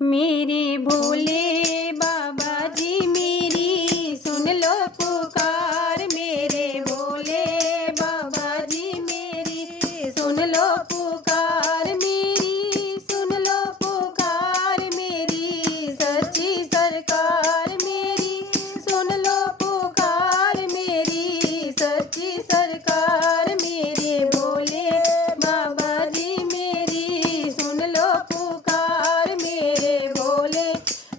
मेरे भोले बाबा जी मेरी सुन लो पुकार। मेरे भोले बाबा जी मेरी सुन लो पुकार। मेरी सुन लो पुकार। मेरी सच्ची सरकार मेरी सुन लो पुकार। मेरी सच्ची सरकार मेरे भोले बाबा जी मेरी सुन लो पुकार। मेरे भोले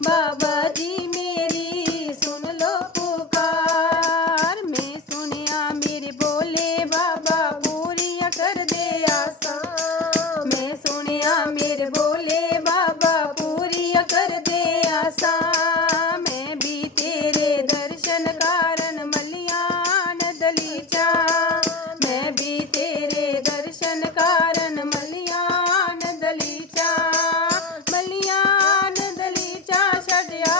बाबा जी मेरी सुन लो पुकार। मैं सुनिया मेरे भोले बाबा पूरियां कर दे आसा। मैं सुनिया मेरे भोले बाबा पूरियां कर दे आसा। मैं भी तेरे दर्शन कारण मलियान दलीचा। मैं भी तेरे दर्शन कारण मलियान दलीचा। मलियान दलीचा छड़िया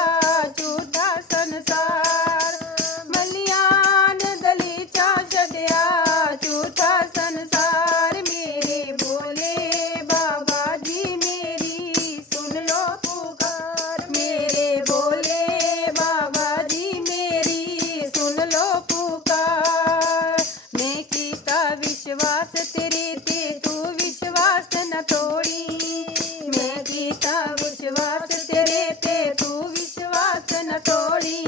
झूठा संसार। मलियान दलीचा छड़िया झूठा संसार। मेरे भोले बाबा जी मेरी सुन लो पुकार। मेरे भोले बाबा जी मेरी सुन लो पुकार। मैं कीता विश्वास तेरे ते तू विश्वास न तोड़ी। मैं कीता विश्वास तेरे ते तू विश्वास न तोड़ी।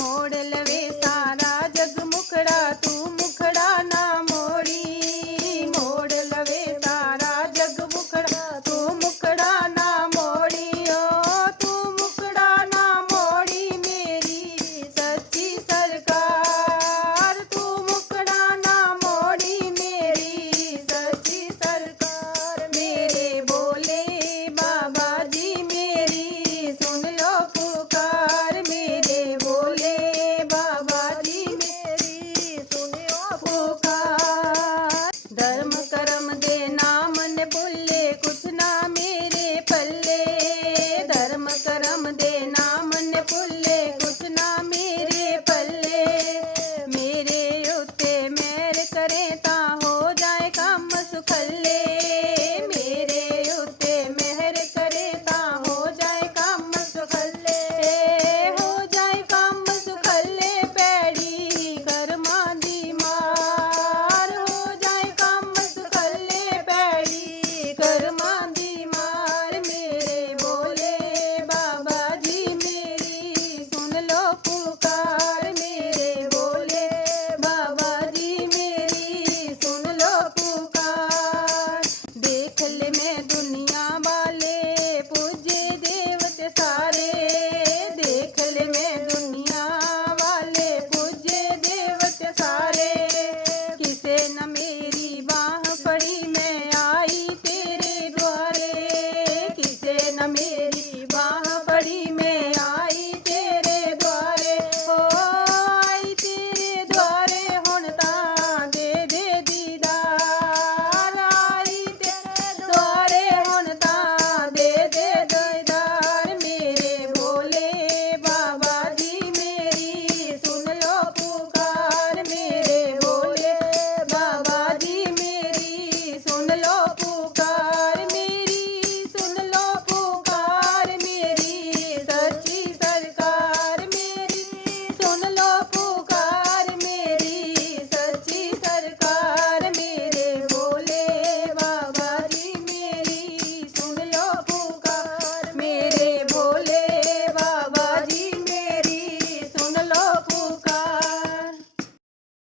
मोड़ लवे सारा जग मुखड़ा तू मुखड़ा ना मोड़ी। मोड़ लवे सारा जग मुखड़ा तू मुखड़ा ना मोड़ी। ओ तू मुखड़ा ना मोड़ी मेरी सच्ची सरकार। तू मुखड़ा ना मोड़ी मेरी सच्ची सरकार। मेरे भोले बाबा जी मेरी सुन लो पुकार। मेरे भोले बाबा जी मेरी सुन लो पुकार। धर्म कर्म दे नाम ने भूले कुछ ना मेरे पल्ले। धर्म कर्म दे नाम ने भूले कुछ ना मेरे पल्ले। मेरे उत्ते मेहर करे ता हो जाए काम सुखल्ले। मेरे उत्ते मेहर करे ता हो जाए काम सुखल्ले। हो जाए काम सुखल्ले पैड़ी कर्मा दी मार। हो जाए काम सुखल्ले पैड़ी कर्मा दी मार। मेरे भोले बाबा जी मेरी सुन लो पुकार। मेरे भोले बाबा जी मेरी सुन लो पुकार। देख ले मैं दुनिया वाले पूजे देवते सारे। देख ले मैं दुनिया वाले पूजे देवते सारे। किसे न मेरी बाह पड़ी मैं आई तेरे द्वारे। किसे न मेरी